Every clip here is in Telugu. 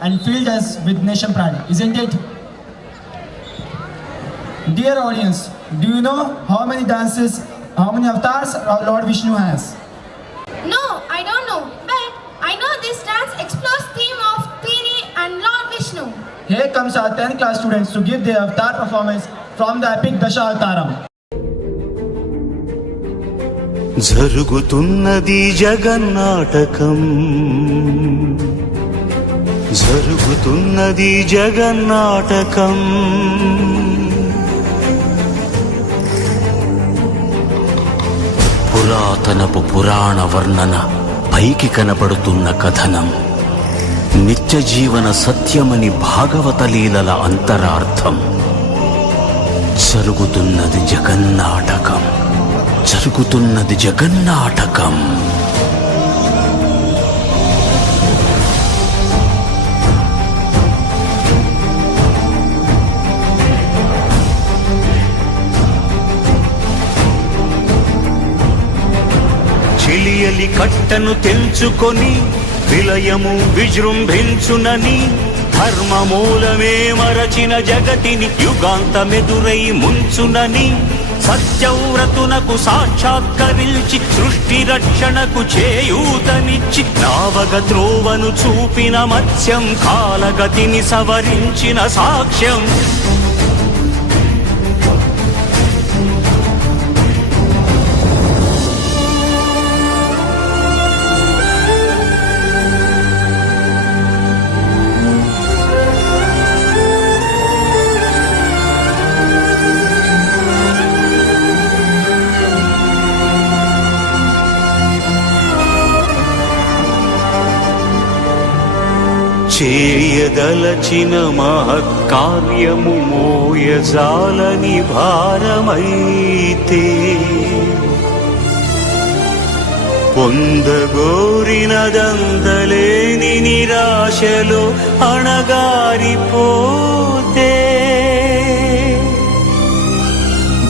and filled us with nation pride, isn't it? Dear audience, do you know how many avatars Lord Vishnu has? No, I don't know, but I know this dance explores theme of Piri and Lord Vishnu. Here comes our 10th class students to give their avatar performance from the epic Dashavataram. జరుగుతున్నది జగన్నాటకం జరుగుతున్నది జగన్నాటకం పురాతనపు పురాణ వర్ణన పైకి కనబడుతున్న కథనం నిత్య జీవన సత్యమని భాగవత లీలల అంతరార్థం జరుగుతున్నది జగన్నాటకం జరుగుతున్నది జగన్నాటకం చిలియలి కట్టను తెంచుకొని విలయము విజృంభించునని ధర్మమూలమే మరచిన జగతిని యుగాంతమెదురై ముంచునని సత్యవ్రతునకు సాక్షాత్కరించి సృష్టి రక్షణకు చేయూతనిచ్చి నావగ త్రోవను చూపిన మత్స్యం కాలగతిని సవరించిన సాక్ష్యం చేయదలచిన మహత్కార్యము మోయజాలని భారమైతే పొందగోరినదందలేని నిరాశలో అణగారిపోతే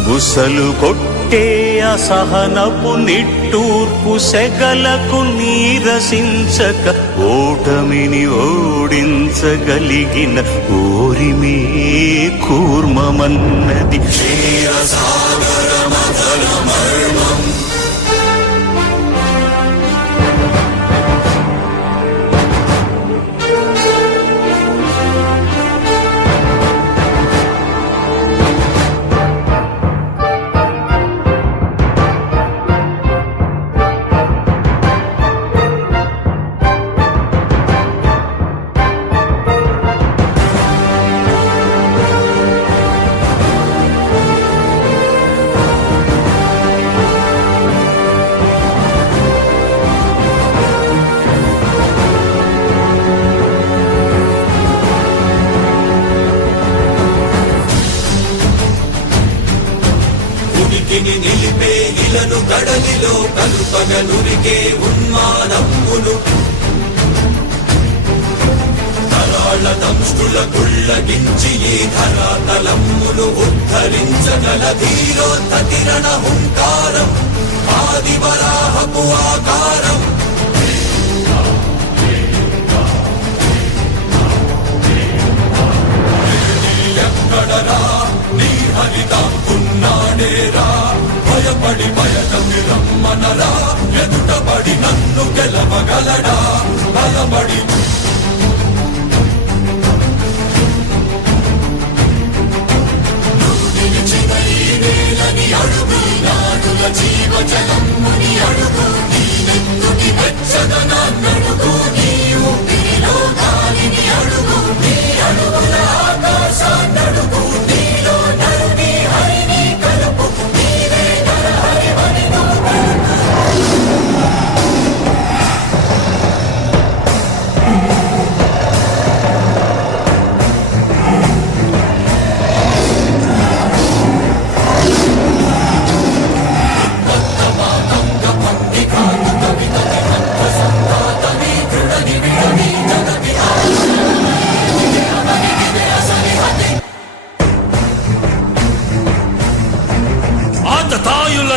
బుసలు కొట్టే అసహనపు నిట్టూర్పు సెగలకు నీరసించక ఓటమిని ఓడించగలిగిన ఓరిమే కూర్మమన్నది క్షీరసాగరమథనమర్మం నిలిపే ఇలను కడలిలో కలుపగలురికే ఉన్మానమ్మును తరాళ దంష్టుల కుళ్ళగించి ఈ ధరాతలమ్మును ఉద్ధరించగల ధీరోత్తతిరణ హుంకారం ఆదివరాహపు ఆకారం ఎక్కడరా నీ హరితాకున్నాడేరా భయపడి బయటమి రమ్మనరా ఎదుటపడి నన్ను గెలవగలడా బలపడి నిలిచిన ఈ నేలని అడుగు నాడుల జీవజలమ్ముని అడుగు నీ నెత్తుటి వెచ్చదనాన్నడుగు నీ ఊపిరిలో గాలిని అడుగు నీ అడుగుల ఆకాశాన్నడుగు నీలో నరుని హరిని కలుపు నీవే నరహరివని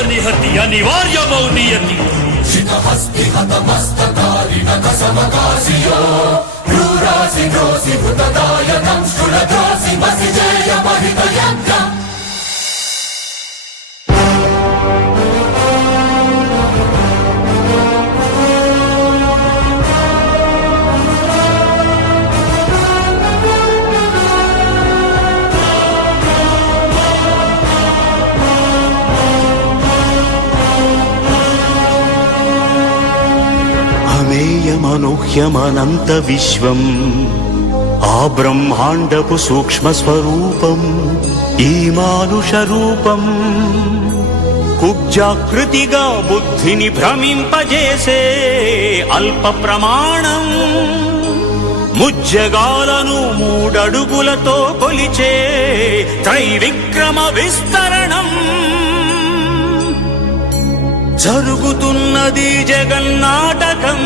నిహతి అనివార్యమౌ నియతి శిఖహస్తి హతమస్తకారిణ కసమకాశియో క్రూరాసినో ద్రోసి హృతదాయనం స్థులద్రోసి వసిజేయ మహిత యజ్ఞం అమేయమనూహ్యమనంత విశ్వం ఆ బ్రహ్మాండపు సూక్ష్మ స్వరూపం ఈ మానుష రూపం కుబ్జాకృతిగా బుద్ధిని భ్రమింపజేసే అల్ప ప్రమాణం ముజ్జగాలను మూడడుగులతో కొలిచే త్రైవిక్రమ విస్తరణం జరుగుతున్నది జగన్నాటకం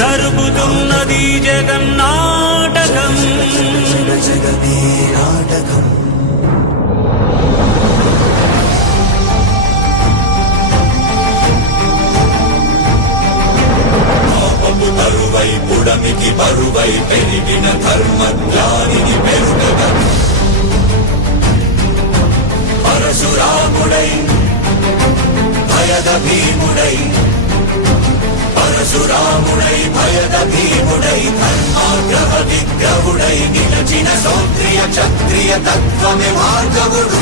జరుగుతున్నది జగన్నాటకం బరువై పుడమికి బరువై పెరిగిన ధర్మజ్ఞానిని పెరుగగా పరశురాముడై భయద భీముడై పరశురాముడై భయద భీముడై ధర్మాగ్రహ విగ్రహుడై నిలచిన సౌత్రియ క్షత్రియ తత్వమే భార్గవుడు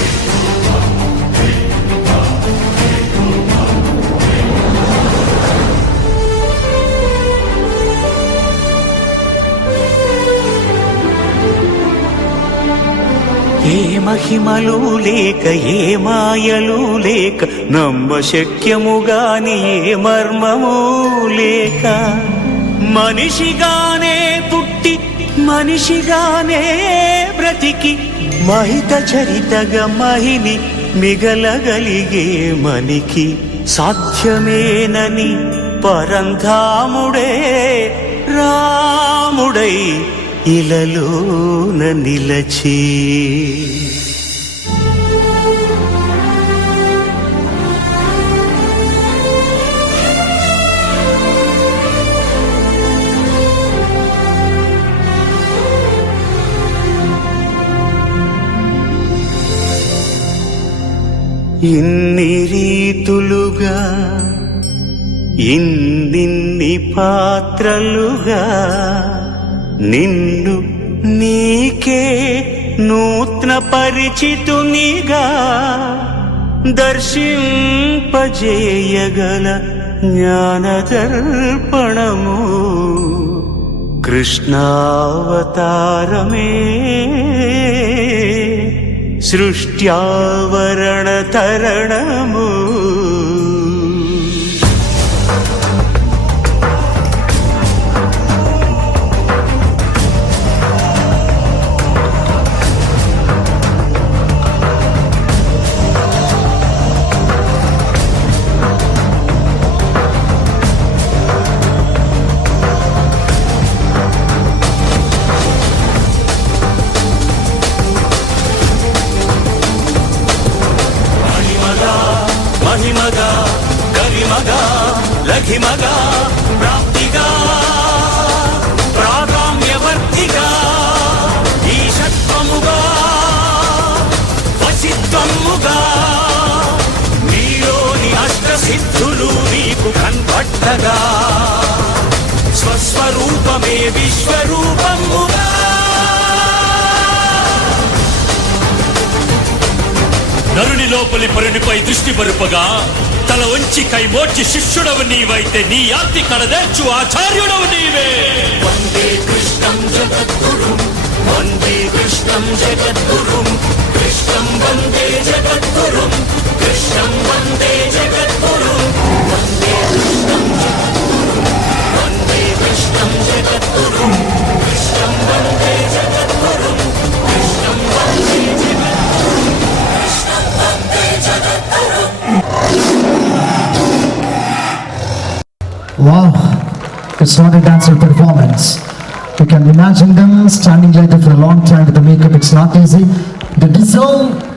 ఏ మహిమలు లేక ఏ మాయలు లేక నమ్మశక్యముగాని ఏ మర్మము లేక మనిషిగానే పుట్టి మనిషిగానే బ్రతికి మహిత చరితగా మహిని మిగలగలిగే మనికి సాధ్యమేనని పరంధాముడే రాముడై ఇలలోన నిలచి ఇన్ని రీతులుగా ఇన్నిన్ని పాత్రలుగా నిన్ను నీకే నూత్న పరిచితునిగా దర్శింపజేయగల జ్ఞానదర్పణము కృష్ణావతారమే సృష్ట్యావరణ తరణము మహిమగా గరిమగా లఘిమగా ప్రాప్తిగా ప్రాగామ్యవర్తిగా ఈశత్వముగా వశిత్వముగా నీలోని అష్టసిద్ధులు నీకు కన్పట్టగా స్వస్వరూపమే విశ్వరూపముగా నరుని లోపలి పరునిపై దృష్టి పరుపగా తల వంచి కైమోర్చి శిష్యుడవు నీవైతే నీ యాతి కడదేర్చు ఆచార్యుడవు నీవే వందే కృష్ణం జగద్గురుం వందే కృష్ణం జగద్గురుం కృష్ణం వందే జగద్గురుం కృష్ణం వందే జగద్గురుం వందే కృష్ణం జగద్గురుం వందే కృష్ణం జగద్గురుం కృష్ణం వందే జగద్గురుం కృష్ణం వందే జగద్గురుం కృష్ణం వందే జగద్గురుం. Wow, it's not a dance or performance. You can imagine them standing like that for a long time with the makeup. It's not easy. They deserve